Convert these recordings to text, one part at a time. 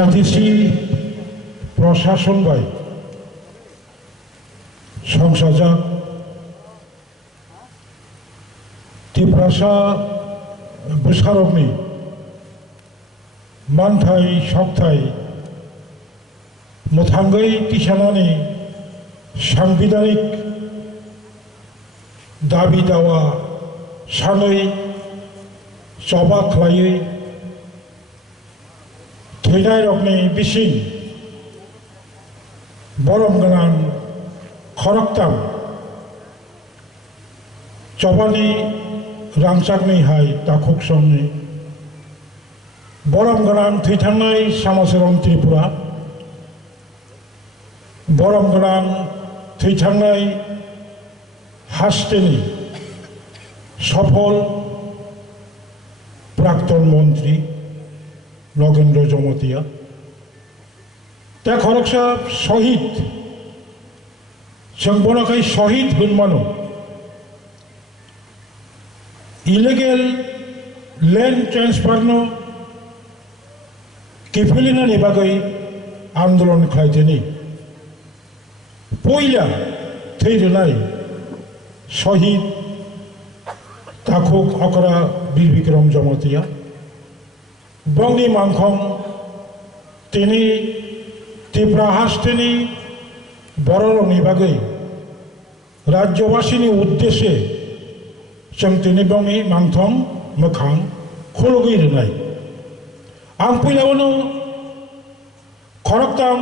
ADC প্রশাসন by সংসদক ত্রিপ্রাসা बोसारकनि मानथाय सकथाय मोथांगै तिसानानै सांबिधानिक दाबि दावा सानै जबा खालायै थैनाय रकनि बिसिं बरम गोनां खरकताम जबानि रांचाकनि हाय दाखुक समनि बरम गोनां थैथांनाय सामसरम त्रिपुरा बरम गोनां थैथांनाय हास्टेनि सफल प्राक्तन मंत्री नगेन्द्र जमतिया दा खरकसा शहीद जों बनाखै शहीद होनमानो इलिगेल लैंड ट्रांसफर किफिलिनानि बागै आंदोलन खालायथेनि पयला थैरोनाय शहीद दाखुक अकरा बीर विक्रम जमतिया बंगनि मांखं तिनि त्रिपुरा हास्टेनि बररंनि बागै राज्यवासिनि उद्देश्य जों दिनै बंनि मांथं मोखां खुलुगै रोनाय आं फैलावनो खरकताम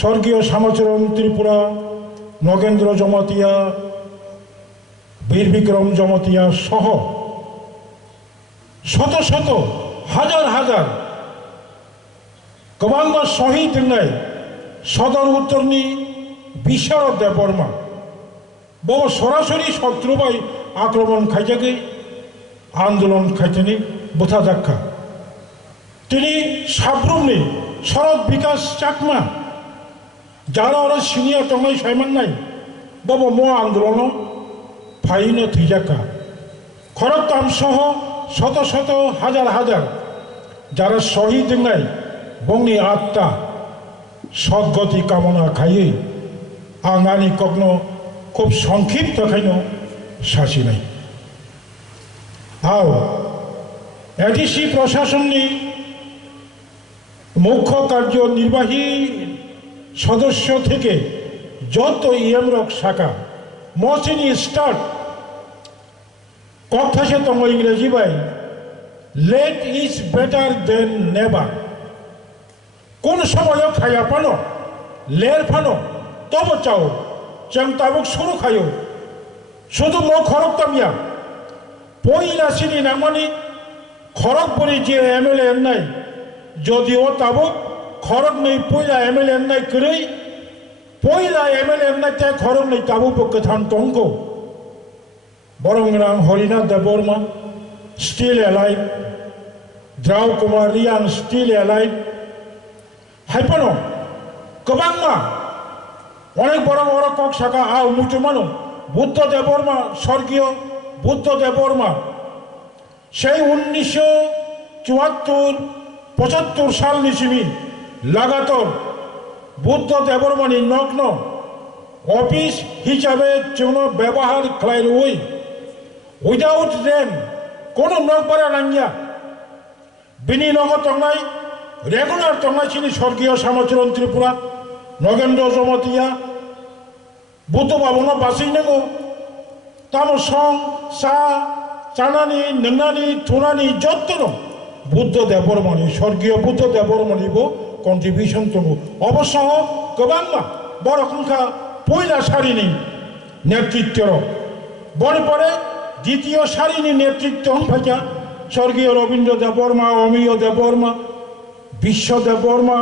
स्वर्गीय सामचरण त्रिपुरा नगेन्द्र जमतिया बीर विक्रम जमतिया सह शत शत हाजार हाजार गोबां शहीद होननाय सदर उत्तरनि बिशारद देबबर्मा बो सरासरि शत्रुबाय आक्रमण खायजागै आंदोलन खायथेनि बुथा जाखा तिनि साब्रुमनि शरद विकास चाकमा जारा और सिनिया तंगै सायमाननाय बबो मो आंदोलन फायनो थैजाखा खरकताम सह शत शत हाजार हाजार जारा शहीद होननाय बंनि आत्मा सद्गति कामना खायै आं आंनि कग्न खूब संक्षिप्त खायनो सासिनाय आओ एडिसि प्रशासननि मुख्य कार्यनिर्वाही सदस्य थेके जत इएमरक शाखा मसिनी स्टार्ट कथासे दङ इंराजि बाय लेट इज बेटार देन नेभार कोन समय खाया फानो लेर फानो तब चाओ जों ताबुक सुरु खायो शुधु मो खरकतामिया पयलासिनि नामानि खरकपुरी जे एमएलए होननाय जदिओ ताबुक खरक नै पयला एमएलए होननाय गोरै पयला एमएलए होननाय ते खरक नै ताबुक गोथां दंगौ बरंगनां Harinath Debbarma still alive Drav Kumar Riyang still alive हाइपनो गोबांमा अनेक बड़ बड़ कक शाखा आओ मुसलमानो बुद्ध देबबर्मा स्वर्गीय बुद्ध देबबर्मा से 1974-75 सालनि सिमी लागातार बुद्ध देबबर्मानि नग्न अफिस हिसाबै जोंनो व्यवहार खालायरुई उइदाउट रेन कोनो नग बारा नांगिया बिनि नग तंनाय रेगुलार तंनायसिनि स्वर्गीय सामचरण त्रिपुरा नगेन्द्र जमतिया बुद्ध बाबुनो बासैनांगौ तामो सं सा चानानि नंनानि थुनानि जत्तनो बुद्ध देबबर्मानि स्वर्गीय बुद्ध देबबर्मानिबो कन्ट्रिबिउसन दङ अवश्य गोबांमा बरखंखा पयला सारिनि नेतृत्व बड़े परे द्वितीय सारिनि नेतृत्व फाइका स्वर्गीय रवीन्द्र देबबर्मा अमीय देबबर्मा विश्व देबबर्मा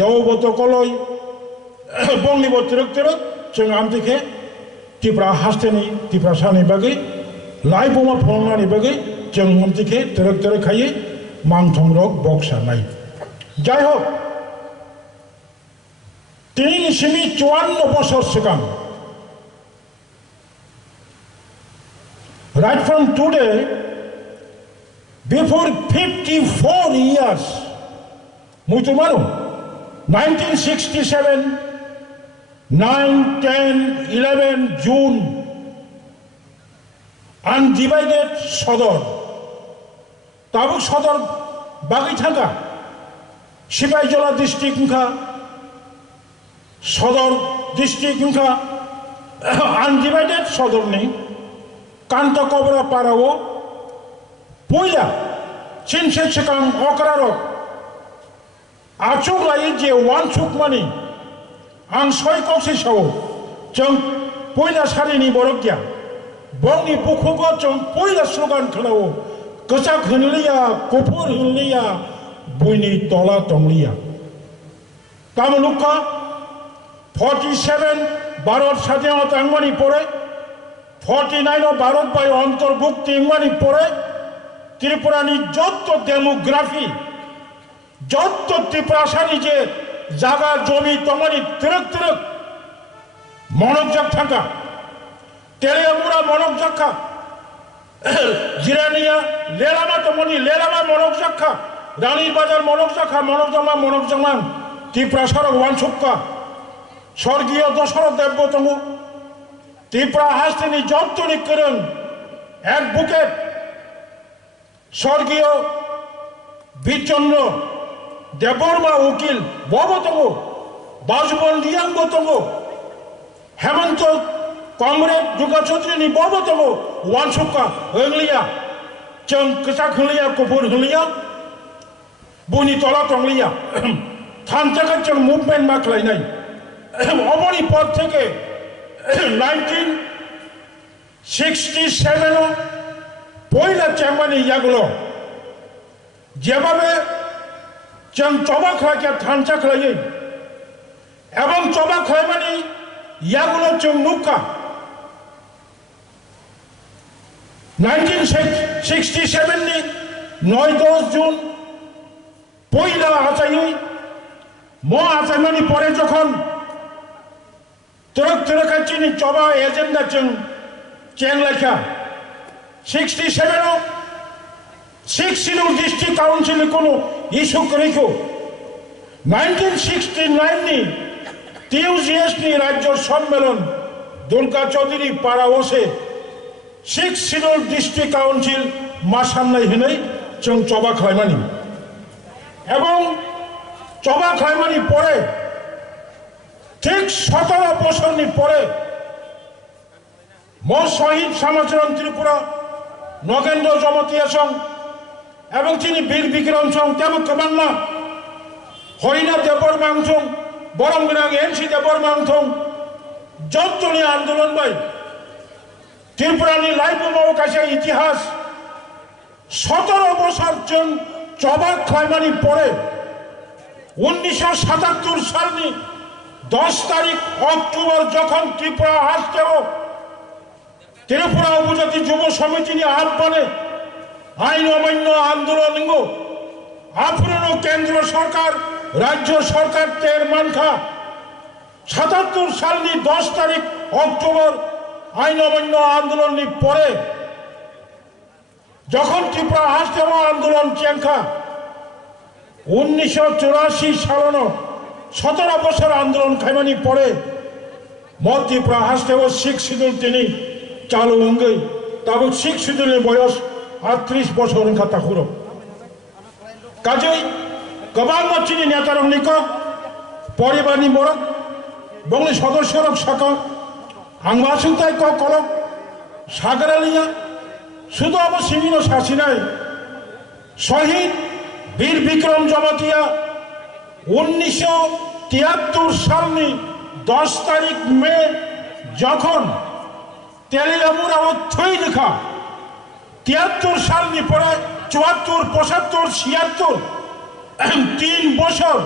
देवब्रत कलय बंनिब तिरक तिरक जों आमदिखे त्रिपुरा हास्टेनि त्रिपुरासानि बागै लाइ बमा फलंनानि बागै जों आमदिखे तिरक तिरक खायै मांथं रक बक्सानाय जाय हक दिनैसिमनि 54 बोसोर सिगां right from today before 54 years Muito mano. 1967, 9, 10, 11 June, undivided Sodor. Tabuk Sodor bagi thaka. Sipahijola district ka, Sodor district ka, undivided Sodor ni, Kanta Kobra Parao, Puya, Chinche Chikang Okararo. Achuk lai je one chuk mani ang soi kok si sao jeng poila sari ni borokya bong ni bukhugo jeng poila slogan khanao kachak hinliya kopur hinliya buini tola tongliya tamuluka 47 Bharat স্বাধীনতা আঙ্গনি পড়ে 49 ও Bharat by অন্তর্ভুক্তি আঙ্গনি পড়ে ত্রিপুরানি যত demography যত ত্রিপুরাসানি যে জায়গা জমি তমানি তিরক মনোযোগ থাকা তেলিয়ামুড়া মনোযোগ থাকা জিরানিয়া লেলামা তমনি লেলামা মনোযোগ থাকা রানীর বাজার মনোযোগ থাকা মনোযোগমা ত্রিপুরা সড়ক ওয়ানসুক্কা স্বর্গীয় দশরথ দেবতম ত্রিপুরা হাসতিনি যত্তনি করেন অ্যাডভোকেট স্বর্গীয় বীরচন্দ্র দেববর্মা উকিল ববতম বাজবন লিয়াঙ্গতম হেমন্ত কমরেড দুর্গা চৌধুরী ববতম ওয়ানসুক্কা হংলিয়া চং কচাক হংলিয়া কপুর হংলিয়া বুনি তলা টংলিয়া থানচাকা চং মুভমেন্ট মাখলাইনাই অমনি পর থেকে 1967 পয়লা চেম্বানি ইয়াগুলো যেভাবে जों चबा खालाया थानचा खालायो एवं चबा खालायमानि यागुलो जों नुका 1967 नि 9-10 जून पयला आचायै म आचायमानि परे जखन तरकाचिनि चबा एजेंडा जों चेंलायखा 67 6 शिड्यूल डिस्ट्रिक्ट काउंसिल कोनो इशू करेको 1969 नि टीयूजीएस नि राज्य सम्मेलन दुर्गा चौधरी पाराओसे 6 शिड्यूल डिस्ट्रिक्ट काउंसिल मासामनाय हिनै जों चबा खालायमानि एवं चबा खालायमानि परे ठीक 17 बछरनि परे म शहीद समाचरण त्रिपुरा नगेन्द्र जमतिया सं এবং তিনি বীর বিক্রম সং তেমন কমান্না হরিনা দেববর্মা সং বরমগ্রাং এনসি দেববর্মা সং যতনি আন্দোলন বাই ত্রিপুরানি লাইফ কাছে ইতিহাস 17 বছর জন চবাক খাইমানি পরে 1977 সালনি 10 তারিখ অক্টোবর যখন ত্রিপুরা হাসতেও ত্রিপুরা উপজাতি যুব সমিতি আহ্বানে আইন অমান্য আন্দোলন আফ্রিনো কেন্দ্র সরকার রাজ্য সরকার তের মানখা 77 সালনি 10 তারিখ অক্টোবর আইন অমান্য আন্দোলন পরে যখন ত্রিপুরা হাসদেব আন্দোলন চেঙ্খা 1984 সাল 17 বছর আন্দোলন খাইমানি পরে মত ত্রিপুরা হাসদেব 6 শিডিউল তিনি চালু হঙ্গই তবে 6 শিডিউলের বয়স 38 বছর কথা হুরো কাজেই গোবাং মাছিনি নেতারংনিক পরিবারনি বরক বংলি সদস্যরক শাখা আংবাসুতাই কলক সাগরালিয়া শুধু অবসীমিন শাসিনাই শহীদ বীর বিক্রম জমাতিয়া 1973 সালনি 10 তারিখ মে যখন তেলিয়ামুড়া থই লেখা 73 সালনি পরে 74, 75, 76 3 বছর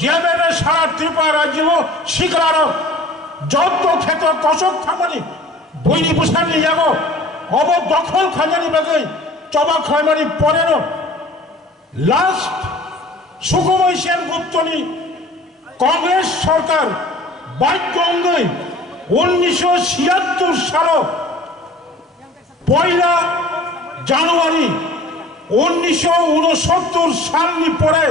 যেভাবে সারা ত্রিপুরা রাজ্য শিখরার যত ক্ষেত কষক থামানি বৈনি বুসানি যাব অব দখল খাজানি বাগে চবা খাইমানি পরে লাস্ট সুকুমার সেনগুপ্তনি কংগ্রেস সরকার বাধ্য অঙ্গই 1976 সাল পয়লা জানুয়ারি 1969 সালনি পরে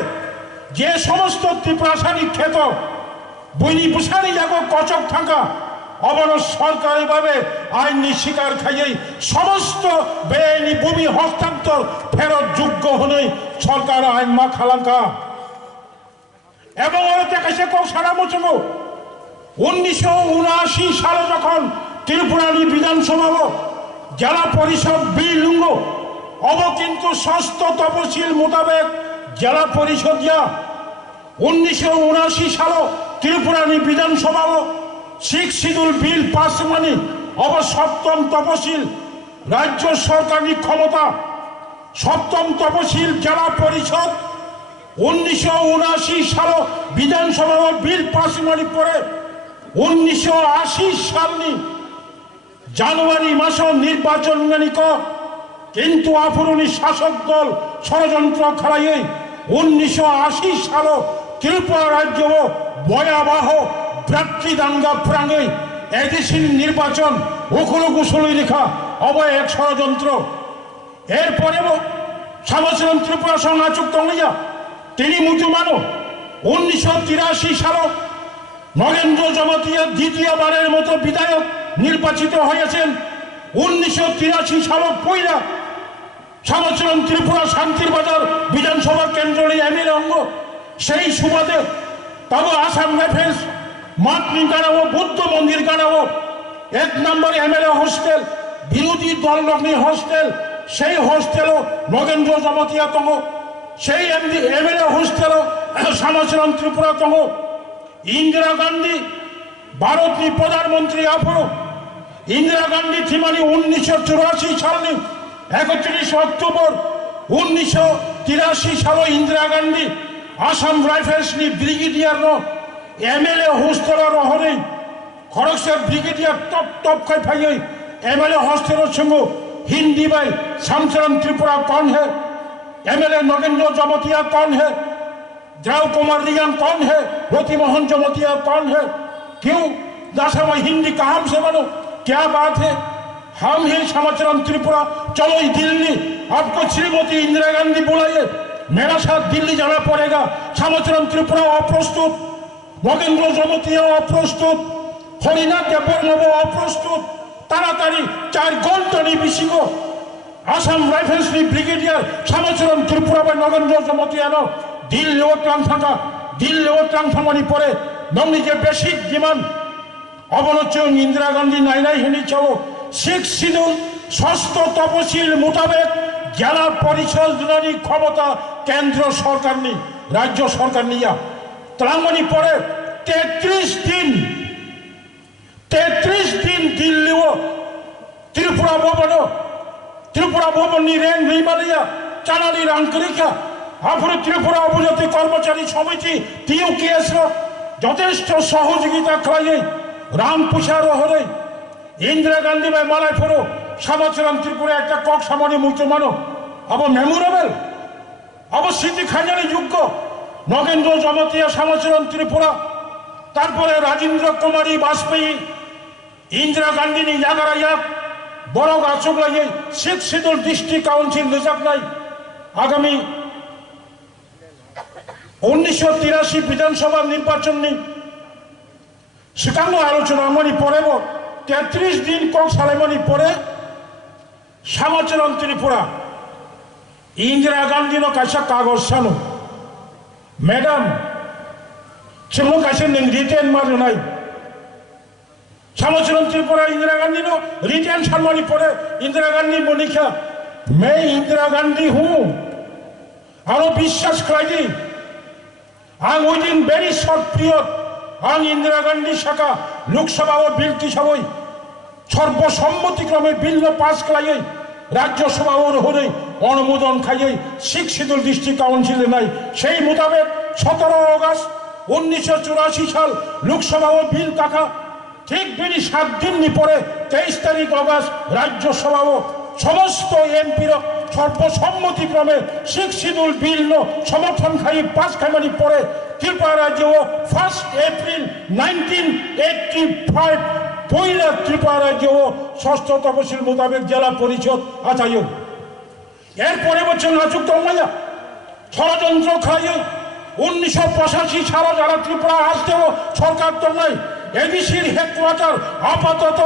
যে সমস্ত ত্রিপুরাশালী ক্ষেত বৈনি বুসারি জাগো কচক থাকা অবর সরকারিভাবে আইনি শিকার খাইয়েই সমস্ত বেআইনি ভূমি হস্তান্তর ফেরত যোগ্য হলে সরকার আইন মা খালাঙ্কা এবং ওতে কাছে কৌশলা মোচন 1979 সালে যখন ত্রিপুরানি বিধানসভা জেলা পরিষদ বিল অব কিন্তু ষষ্ঠ তপশিল মোতাবেক জেলা পরিষদ 1979 সাল ত্রিপুরানি বিধানসভা সিক্স শিডিউল বিল পাস মানে অব সপ্তম তপশিল রাজ্য সরকারি ক্ষমতা সপ্তম তপশিল জেলা পরিষদ 1979 সাল বিধানসভা বিল পাস মানে পরে 1980 সালনি জানুয়ারি মাস নির্বাচন কিন্তু আফুরনি শাসক দল ষড়যন্ত্র খেলায় 1980 সাল ত্রিপুরা রাজ্য ভয়াবহ ভ্রাতৃদাঙ্গা প্রাঙ্গে এদেশীয় নির্বাচন উকুল কুশলী রেখা অবয় ষড়যন্ত্র এরপরে সামসিরাম ত্রিপুরা সংঘাচুক তঙ্গিয়া তিনি মুজুমানো 1983 সাল নগেন্দ্র জমাতিয়া দ্বিতীয়বারের মতো বিধায়ক নির্বাচিত হয়েছেন 1983 সাল পয়লা সামসিরাম ত্রিপুরা শান্তির বাজার বিধানসভা কেন্দ্রের এমএলএ অঙ্গ সেই সুবাদে তবে আসাম রাইফেলস মাতনি গানাবো বুদ্ধ মন্দির গানাবো 1 নম্বর এমএলএ হোস্টেল বিরোধী দল লগ্নি হোস্টেল সেই হোস্টেলও নগেন্দ্র জমাতিয়া তঙ্গ সেই এমএলএ হোস্টেলও সামসিরাম ত্রিপুরা তঙ্গ ইন্দিরা গান্ধী ভারতনি প্রধানমন্ত্রী আফরো ইন্দিরা গান্ধী থিমানি 1984 সালে 31 অক্টোবর 1983 সালে ইন্দিরা গান্ধী আসাম রাইফেলস নি ব্রিগেডিয়ার এমএলএ হোস্টেলর হরে খড়গপুর ব্রিগেডিয়ার টপ টপ খাই ফাইয়ে एमएलए हॉस्टेलर संग हिंदी भाई शामचरण त्रिपुरा कौन है, एमएलए नगेंद्र जमतिया कौन है, द्राव कुमार रियान कौन है, रति मोहन जमतिया कौन है, क्यों दासा में हिंदी कहाँ से बनो, क्या बात है, हम ही शामचरण त्रिपुरा, चलो दिल्ली, आपको श्रीमती इंदिरा गांधी बुलाइए, मेरा साथ दिल्ली जाना पड़ेगा। शामचरण त्रिपुरा अप्रस्तुत, नगेंद्र जमतिया अप्रस्तुत, हरिनाथ देवबर्मा अप्रस्तुत, ताड़ाताड़ी 4 घंटा बिसिगो आसाम राइफल्स ब्रिगेडियर शामचरण त्रिपुरा बा नगेंद्र जमतिया दिल्ली थांगमानि परे नंगनि जे बेसिक डिमांड अवनोचन इंदिरा गांधी नाइनाय हेनि चाओ 6 शिड्यूल 6 तपशिल मोताबेक जिला परिषद क्षमता केंद्र सरकार नी राज्य सरकार निया तांगमानि परे 33 दिन दिल्ली त्रिपुरा भवन रेन रईमालिया चानाली रांकरिका आफुर त्रिपुरा उपजाति कर्मचारी समिति टीयूकेएस यथेष्ट सहयोगिता खाइए रामपुषार हरे इंदिरा गांधी भाई मालायपुर शामचरण त्रिपुरा एक कक सामने मुसलमानो अब मेमोरेबल अब स्मृति खाजानी योग्य नगेंद्र जमतिया शामचरण त्रिपुरा तारपरे राजेंद्र कुमारी वाजपेयी इंदिरा गांधी नी जागाराया बड़ो गाचक लाइए 6 शिड्यूल डिस्ट्रिक्ट काउंसिल रिजार्व आगामी 1983 विधानसभा निर्वाचन नहीं आलोचना मानी पड़े 33 दिन कक साले मानी पड़े शामचरण त्रिपुरा इंदिरा गांधी कैसा कागज सानो मैडम चलो कैसे रिटेन मारो नाई शामचरण त्रिपुरा इंदिरा गांधी रिटेन सम्मानी पड़े इंदिरा गांधी मनीषा मैं इंदिरा गांधी हूँ आरो विश्वास कराई आं विदिन वेरी शॉर्ट पीरियड आं इंदिरा गांधी शाखा लोकसभा और बिल की सबै सर्वसम्मतिक्रमे बिल पास कराई राज्यसभा और हरे अनुमोदन खाइए 6 शिड्यूल डिस्ट्रिक्ट काउंसिल नाई से मोताबेक 17 अगस्त 1984 साल लोकसभा और बिल काका ठीक बिनी 7 दिन परे 23 तारीख अगस्त राज्यसभा समस्त एमपी सर्वसम्मतिक्रमे 6 शिड्यूल बिल समर्थन खाई पास खाई पड़े त्रिपुरा राज्य 1 एप्रिल 1985 पहला त्रिपुरा राज्य 6 तपशिल मोताबेक जिला परिषद आचार्य एर पर बच्चन नाचुक दंगाया षड़यंत्र खाइए 1985 সালে যারা ত্রিপুরা আসতেও সরকার তো নাই এডিসির হেডকোয়ার্টার আপাতত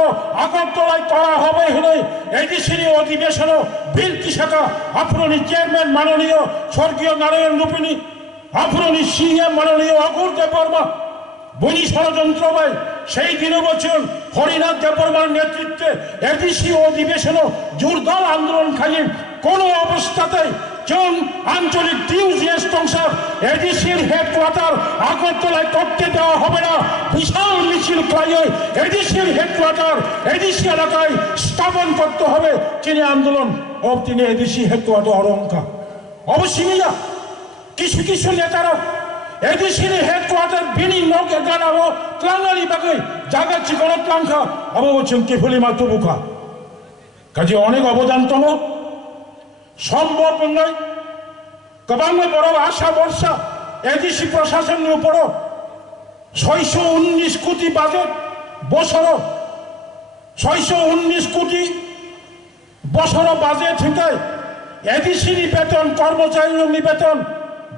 আগরতলায় করা হবে হলে এডিসির অধিবেশনও বিলটি শাখা আফরণী চেয়ারম্যান মাননীয় স্বর্গীয় নারায়ণ রূপিণী আফরণী সিএম মাননীয় অঘোর দেববর্মা বনি ষড়যন্ত্র ভাই সেই দিনে বলছেন হরিনাথ দেববর্মার নেতৃত্বে এডিসি অধিবেশনও জোরদার আন্দোলন খালি কোনো অবস্থাতেই জন আঞ্চলিক টিউজিএস সংসদ এডিসির হেডকোয়ার্টার আগরতলায় করতে দেওয়া হবে না বিশাল মিছিল ক্রাইয়ে এডিসির হেডকোয়ার্টার এডিসি এলাকায় স্থাপন করতে হবে চীনে আন্দোলন ও তিনি এডিসি হেডকোয়ার্টার অরঙ্কা অবশ্যই না কিছু কিছু নেতারা এডিসির হেডকোয়ার্টার বিনি নৌকে গানাবো ক্লাঙ্গারি বাগে জায়গা চিকন ক্লাঙ্কা আবু বলছেন কেফলি মাত্র বুকা কাজে অনেক অবদানতম সম্ভব নয় গোবাং বড় আশা বর্ষা এডিসি প্রশাসনের উপরও 619 কোটি বাজেট বছরও 619 কোটি বছরও বাজেট থেকে এডিসির বেতন কর্মচারীর বেতন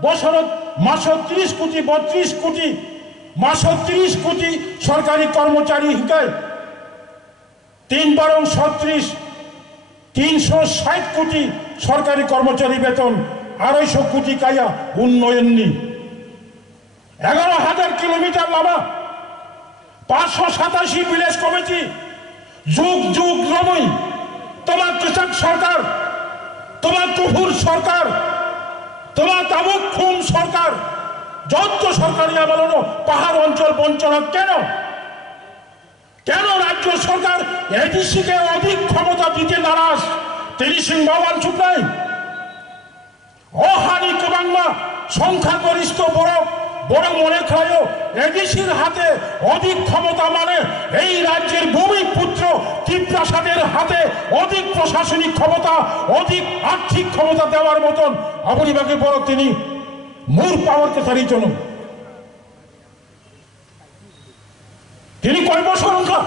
বছরত মাসে 30 কোটি 32 কোটি মাসে 30 কোটি সরকারি কর্মচারী হিকায় 3×36 360 কোটি সরকারি কর্মচারী বেতন 250 কোটি কায়া উন্নয়ন নি 11,000 কিলোমিটার লম্বা 587 ভিলেজ কমিটি যুগ যুগ রমই তোমার কৃষক সরকার তোমার কুফুর সরকার তোমার তাবুক খুম সরকার যত সরকারি আমল পাহাড় অঞ্চল বঞ্চনা কেন কেন রাজ্য সরকার এডিসিকে অধিক ক্ষমতা দিতে নারাজ তিনি সিং বাবান চুপ নাই অহানি বাংলা সংখ্যাগরিষ্ঠ বড় বড় মনে খায় এডিসির হাতে অধিক ক্ষমতা মানে এই রাজ্যের ভূমিপুত্র ত্রিপ্রাসাদের হাতে অধিক প্রশাসনিক ক্ষমতা অধিক আর্থিক ক্ষমতা দেওয়ার মতন অপরিবাগে বড় তিনি মূর পাওয়ারকে তারই জন্য তিনি কয় বছর সংখ্যা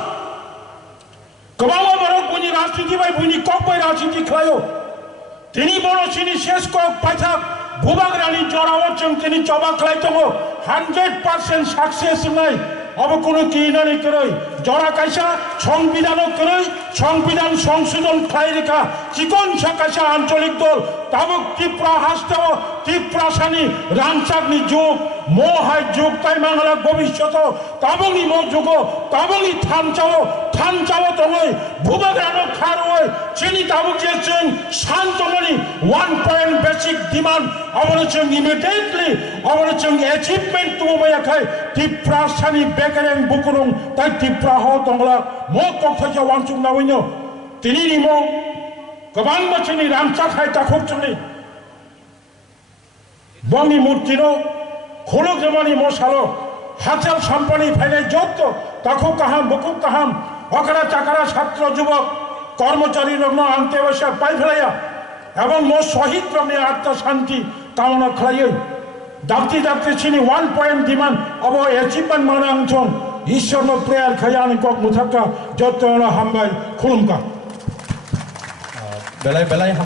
কমাওয়া বড় বুনি রাজনীতি ভাই বুনি কপাই রাজনীতি খায় তিনি বড় চিনি শেষ কয়েক পাইথা ভূভাগ রানী জড়া হচ্ছেন তিনি চবা খাইতে 100% সাকসেস নাই অব কোনো কি নানি করে জড়া কাইসা সংবিধানও করে সংবিধান সংশোধন খাই রেখা চিকন কাইসা আঞ্চলিক দল তাবক ত্রিপুরা হাসতেও ত্রিপুরাসানি রামচাকনি যুগ মোহাই যুগ তাই বাংলা ভবিষ্যৎ তাবঙ্গি মো যুগ তাবঙ্গি থান চাও তমই ভূভাগ রানো খার হয় চিনি তাবক যেছেন শান্তমণি 1 পয়েন্ট বেসিক ডিমান্ড অবরচং ইমিডিয়েটলি অবরচং অ্যাচিভমেন্ট তুময়া খাই ত্রিপুরাসানি বেকারেন বুকুরং তাই ত্রিপুরা হ তংলা মো কক্ষ ওয়ানচুং নাওইনো তিনি নিমো गोबां बोसोरनि रामचाखाय दाखौचोंनि बंनि मूर्तिनो खुलुक जमानि मसालो हाथेल सम्पनि फाइनाय जत्त दाखौ काहाम बुकु काहाम अकरा चाकारा छात्र युवक कर्मचारी रत्न आनते बसा पाइ फेलाया এবং মো শহীদ রমে আত্মা শান্তি কামনা খাইয়ে দাপ্তি দাপ্তি চিনি 1 পয়েন্ট ডিমান্ড অব অ্যাচিভমেন্ট মানে আংচন ঈশ্বর প্রেয়ার খাইয়ানি কক মুথাক্কা যত হামবাই খুলুমকা বেলায়